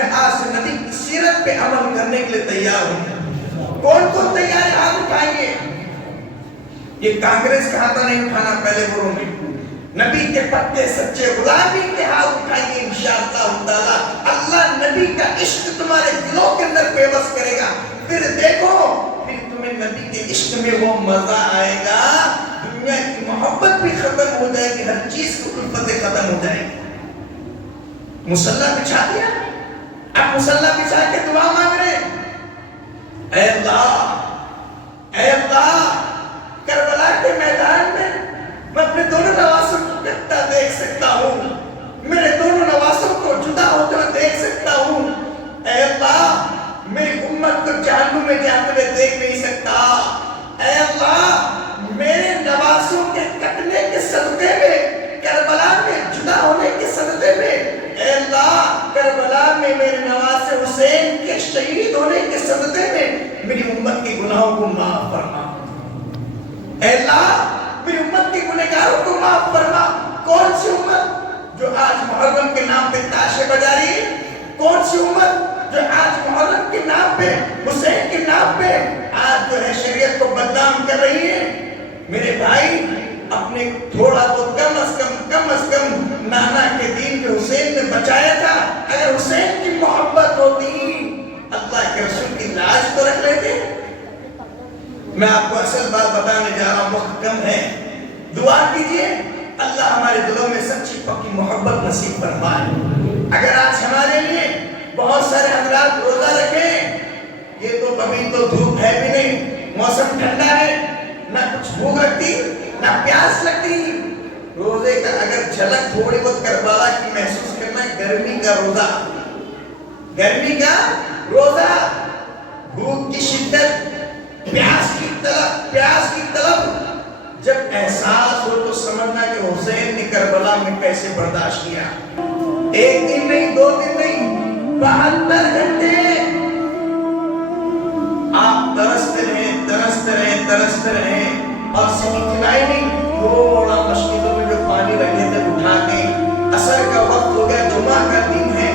میں آج سے نبی کی سیرت پہ عمل کرنے کے لیے تیار ہوں. کون کون تیار ہے؟ ہاتھ اٹھائیے. یہ کانگریس کا ہاتھ نہیں اٹھانا پہلے بولوں گے. نبی کے پتے سچے غلامی کے ہاتھ اٹھائیے. انشاءاللہ تعالی اللہ نبی کا عشق تمہارے دلوں کے اندر بے بس کرے گا. پھر دیکھو پھر تمہیں نبی کے عشق میں وہ مزہ آئے گا. دنیا کی محبت بھی ختم ہو جائے گی, ہر چیز کی الفتیں ختم ہو جائے گی. مصلی بچھا دیا, اب مصلی بچھا کے دعا مانگ رہے ہیں. اے اللہ کربلا کے میدان میں میں اپنے دونوں نواسوں کو کٹا دیکھ سکتا ہوں, میرے دونوں نواسوں کو جدا ہوتے ہوئے دیکھ سکتا ہوں. اے اللہ میری امت کو جہنم میں جاتے ہوئے دیکھ نہیں سکتا. اے اللہ میرے نواسوں کے کٹنے کے صدقے میں, کربلا میں جدا ہونے کے صدقے میں, اے اللہ کربلا میں میرے نواز حسین کے شہید ہونے کے صدقے میں میری امت کے گناہوں کو معاف فرما. اے اللہ میری امت کے گنہگاروں کو معاف فرما. کون سی امت جو آج محرم کے نام پہ تاشے بجا رہی ہے؟ کون سی امت جو آج محرم کے نام پہ, حسین کے نام پہ آج جو ہے شریعت کو بدنام کر رہی ہے؟ میرے بھائی اپنے تھوڑا تو کم از کم نانا کے دین جو حسین نے بچایا تھا, اگر حسین کی محبت ہوتی اللہ کے رسول کی لاج تو رکھ لیتے. میں آپ کو اصل بات بتانے جا رہا ہوں, وقت کم ہے. دعا کیجئے اللہ ہمارے دلوں میں سچی پکی محبت نصیب فرمائے. اگر آج ہمارے لیے بہت سارے حضرات روزہ رکھیں, یہ تو کبھی تو دھوپ ہے بھی نہیں, موسم ٹھنڈا ہے, نہ کچھ بھوک لگتی نہ پیاس لگتی. روزے کا اگر جھلک تھوڑی بہت کربلا کی محسوس کرنا, گرمی کا روزہ, گرمی کا روزہ, بھوک کی شدت, پیاس کی طلب, جب احساس ہو تو سمجھنا کہ حسین نے کربلا میں کیسے برداشت کیا. ایک دن نہیں, 2 دن نہیں, 72 گھنٹے آپ ترستے رہیں اور صحیح کھلائی نہیں. تھوڑا مشکلوں میں جو پانی رکھے تھے اٹھا کے, اثر کا وقت ہو گیا, جمعہ کا دن ہے,